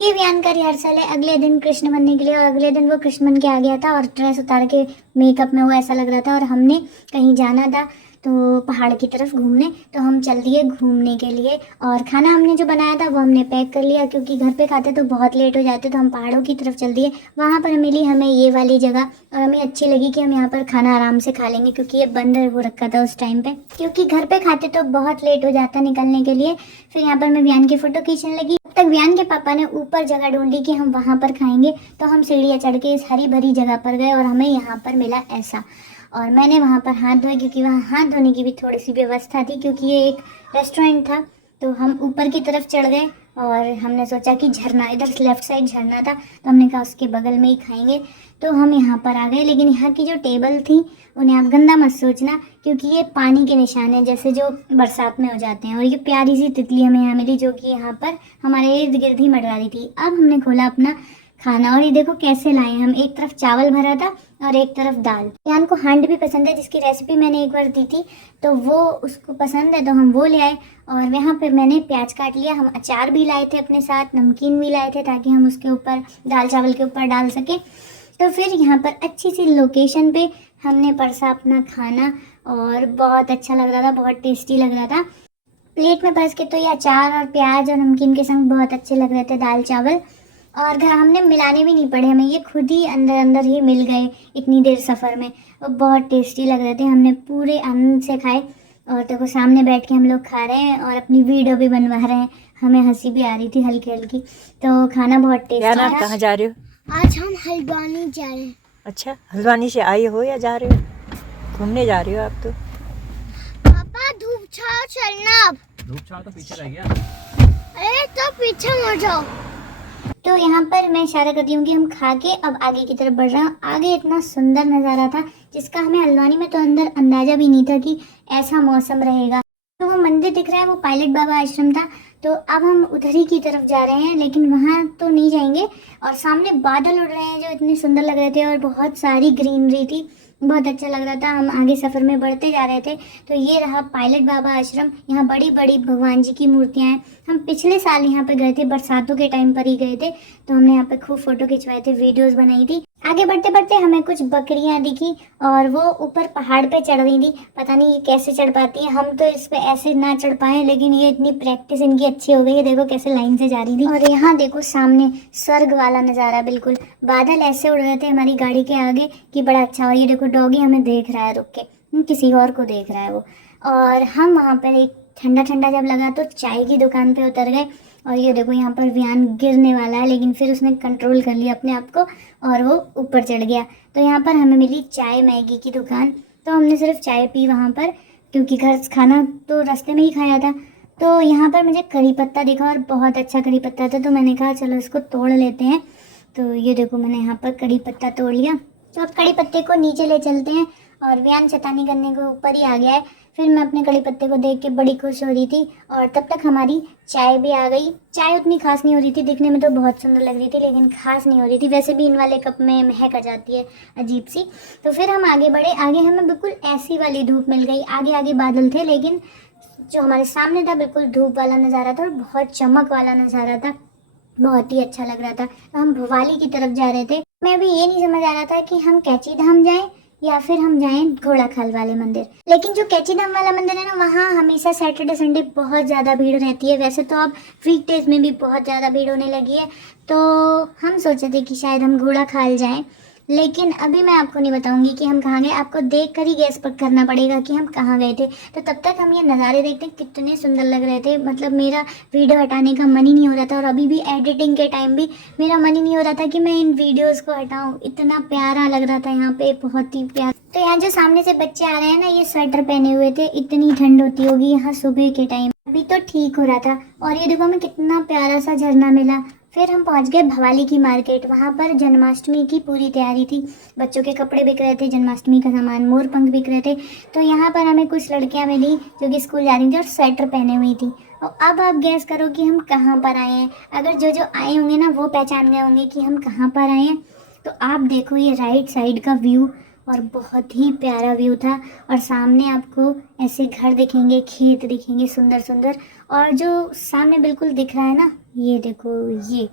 ये व्यान का रिहर्सल है अगले दिन कृष्ण बनने के लिए, और अगले दिन वो कृष्ण बन के आ गया था और ड्रेस उतार के मेकअप में वो ऐसा लग रहा था। और हमने कहीं जाना था तो पहाड़ की तरफ घूमने, तो हम चल दिए घूमने के लिए। और खाना हमने जो बनाया था वो हमने पैक कर लिया, क्योंकि घर पे खाते तो बहुत लेट हो जाते, तो हम पहाड़ों की तरफ चल दिए। वहाँ पर मिली हमें ये वाली जगह, और हमें अच्छी लगी कि हम यहाँ पर खाना आराम से खा लेंगे, क्योंकि ये बंद हो रखा था उस टाइम पे, क्योंकि घर पे खाते तो बहुत लेट हो जाता निकलने के लिए। फिर यहाँ पर मैं व्यान की फ़ोटो खींचने लगी, तब तक व्यान के पापा ने ऊपर जगह ढूंढी कि हम वहाँ पर खाएंगे। तो हम सीढ़ियाँ चढ़ के इस हरी भरी जगह पर गए और हमें यहाँ पर मिला ऐसा। और मैंने वहाँ पर हाथ धोए, क्योंकि वहाँ हाथ धोने की भी थोड़ी सी व्यवस्था थी, क्योंकि ये एक रेस्टोरेंट था। तो हम ऊपर की तरफ चढ़ गए और हमने सोचा कि झरना, इधर लेफ्ट साइड झरना था, तो हमने कहा उसके बगल में ही खाएंगे। तो हम यहाँ पर आ गए, लेकिन यहाँ की जो टेबल थी उन्हें आप गंदा मत सोचना, क्योंकि ये पानी के निशान है जैसे जो बरसात में हो जाते हैं। और ये प्यारी सी तितली हमें यहाँ मिली, जो कि यहाँ पर हमारे इर्द गिर्द ही मंडरा रही थी। अब हमने खोला अपना खाना, और ये देखो कैसे लाए हम, एक तरफ चावल भरा था और एक तरफ दाल। यान को हांड भी पसंद है, जिसकी रेसिपी मैंने एक बार दी थी, तो वो उसको पसंद है, तो हम वो ले आए। और यहाँ पे मैंने प्याज काट लिया। हम अचार भी लाए थे अपने साथ, नमकीन भी लाए थे, ताकि हम उसके ऊपर दाल चावल के ऊपर डाल सकें। तो फिर यहाँ पर अच्छी सी लोकेशन पे हमने परसा अपना खाना, और बहुत अच्छा लग रहा था, बहुत टेस्टी लग रहा था। प्लेट में परस के तो ये अचार और प्याज और नमकीन के संग बहुत अच्छे लग रहे थे दाल चावल। और घर हमने मिलाने भी नहीं पड़े, हमें ये खुद ही अंदर अंदर ही मिल गए इतनी देर सफ़र में, और बहुत टेस्टी लग रहे थे। हमने पूरे आनंद से खाए, और देखो सामने बैठ के हम लोग खा रहे हैं और अपनी वीडियो भी बनवा रहे हैं। हमें हंसी भी आ रही थी हल्की हल्की, तो खाना बहुत टेस्टी था। कहाँ जा रहे हो? आज हम हल्द्वानी जा रहे हैं। अच्छा, हल्द्वानी से आए हो या जा रहे हो? घूमने जा रहे हो आप तो? पापा धूप छाओ चलना, अब धूप छाव तो पीछे रह गया। अरे तो पीछे मुड़ जाओ। तो यहाँ पर मैं इशारा करती हूँ कि हम खा के अब आगे की तरफ बढ़ रहे हैं। आगे इतना सुंदर नज़ारा था, जिसका हमें हल्द्वानी में तो अंदर अंदाजा भी नहीं था कि ऐसा मौसम रहेगा। तो वो मंदिर दिख रहा है, वो पायलट बाबा आश्रम था। तो अब हम उधर ही की तरफ जा रहे हैं, लेकिन वहाँ तो नहीं जाएंगे। और सामने बादल उड़ रहे हैं जो इतने सुंदर लग रहे थे, और बहुत सारी ग्रीनरी थी, बहुत अच्छा लग रहा था। हम आगे सफ़र में बढ़ते जा रहे थे। तो ये रहा पायलट बाबा आश्रम। यहाँ बड़ी बड़ी भगवान जी की मूर्तियाँ हैं। हम पिछले साल यहाँ पे गए थे, बरसातों के टाइम पर ही गए थे, तो हमने यहाँ पे खूब फ़ोटो खिंचवाए थे, वीडियोस बनाई थी। आगे बढ़ते बढ़ते हमें कुछ बकरियाँ दिखी, और वो ऊपर पहाड़ पे चढ़ रही थी। पता नहीं ये कैसे चढ़ पाती है, हम तो इस पे ऐसे ना चढ़ पाए, लेकिन ये इतनी प्रैक्टिस इनकी अच्छी हो गई है। देखो कैसे लाइन से जा रही थी। और यहाँ देखो सामने स्वर्ग वाला नज़ारा, बिल्कुल बादल ऐसे उड़ रहे थे हमारी गाड़ी के आगे कि बड़ा अच्छा। और ये देखो डॉगी हमें देख रहा है रुक के, किसी और को देख रहा है वो। और हम वहाँ पर एक ठंडा ठंडा जब लगा तो चाय की दुकान पे उतर गए। और ये देखो यहाँ पर व्यान गिरने वाला है, लेकिन फिर उसने कंट्रोल कर लिया अपने आप को और वो ऊपर चढ़ गया। तो यहाँ पर हमें मिली चाय मैगी की दुकान, तो हमने सिर्फ चाय पी वहाँ पर, क्योंकि घर खाना तो रास्ते में ही खाया था। तो यहाँ पर मुझे करी पत्ता दिखा, और बहुत अच्छा करी पत्ता था, तो मैंने कहा चलो इसको तोड़ लेते हैं। तो ये देखो मैंने यहाँ पर कड़ी पत्ता तोड़ लिया। तो अब कड़ी पत्ते को नीचे ले चलते हैं, और व्यान शैतानी करने को ऊपर ही आ गया है। फिर मैं अपने कड़ी पत्ते को देख के बड़ी खुश हो रही थी, और तब तक हमारी चाय भी आ गई। चाय उतनी खास नहीं हो रही थी, दिखने में तो बहुत सुंदर लग रही थी, लेकिन खास नहीं हो रही थी। वैसे भी इन वाले कप में महक आ जाती है अजीब सी। तो फिर हम आगे बढ़े, आगे हमें बिल्कुल ऐसी वाली धूप मिल गई। आगे आगे बादल थे, लेकिन जो हमारे सामने था बिल्कुल धूप वाला नज़ारा था, और बहुत चमक वाला नज़ारा था, बहुत ही अच्छा लग रहा था। तो हम भवाली की तरफ जा रहे थे। मैं अभी ये नहीं समझ आ रहा था कि हम कैची धाम जाएं या फिर हम जाएं घोड़ा खाल वाले मंदिर। लेकिन जो कैची धाम वाला मंदिर है ना, वहाँ हमेशा सैटरडे संडे बहुत ज़्यादा भीड़ रहती है। वैसे तो अब वीकडेज में भी बहुत ज़्यादा भीड़ होने लगी है। तो हम सोचे थे कि शायद हम घोड़ा खाल जाएं, लेकिन अभी मैं आपको नहीं बताऊंगी कि हम कहाँ गए। आपको देख कर ही गैस पर करना पड़ेगा कि हम कहाँ गए थे। तो तब तक हम ये नज़ारे देखते कितने सुंदर लग रहे थे। मतलब मेरा वीडियो हटाने का मन ही नहीं हो रहा था, और अभी भी एडिटिंग के टाइम भी मेरा मन ही नहीं हो रहा था कि मैं इन वीडियोस को हटाऊं। इतना प्यारा लग रहा था यहाँ पे, बहुत ही प्यारा। तो यहाँ जो सामने से बच्चे आ रहे हैं ना, ये स्वेटर पहने हुए थे। इतनी ठंड होती होगी यहाँ सुबह के टाइम, अभी तो ठीक हो रहा था। और ये देखो हमें कितना प्यारा सा झरना मिला। फिर हम पहुंच गए भवाली की मार्केट। वहाँ पर जन्माष्टमी की पूरी तैयारी थी, बच्चों के कपड़े बिक रहे थे, जन्माष्टमी का सामान, मोर पंख बिक रहे थे। तो यहाँ पर हमें कुछ लड़कियाँ मिली जो कि स्कूल जा रही थी और स्वेटर पहने हुई थी। और अब आप गैस करो कि हम कहाँ पर आए हैं। अगर जो जो आए होंगे ना वो पहचान गए होंगे कि हम कहाँ पर आए हैं। तो आप देखो ये राइट साइड का व्यू, और बहुत ही प्यारा व्यू था। और सामने आपको ऐसे घर दिखेंगे, खेत दिखेंगे सुंदर सुंदर। और जो सामने बिल्कुल दिख रहा है ना, ये देखो, ये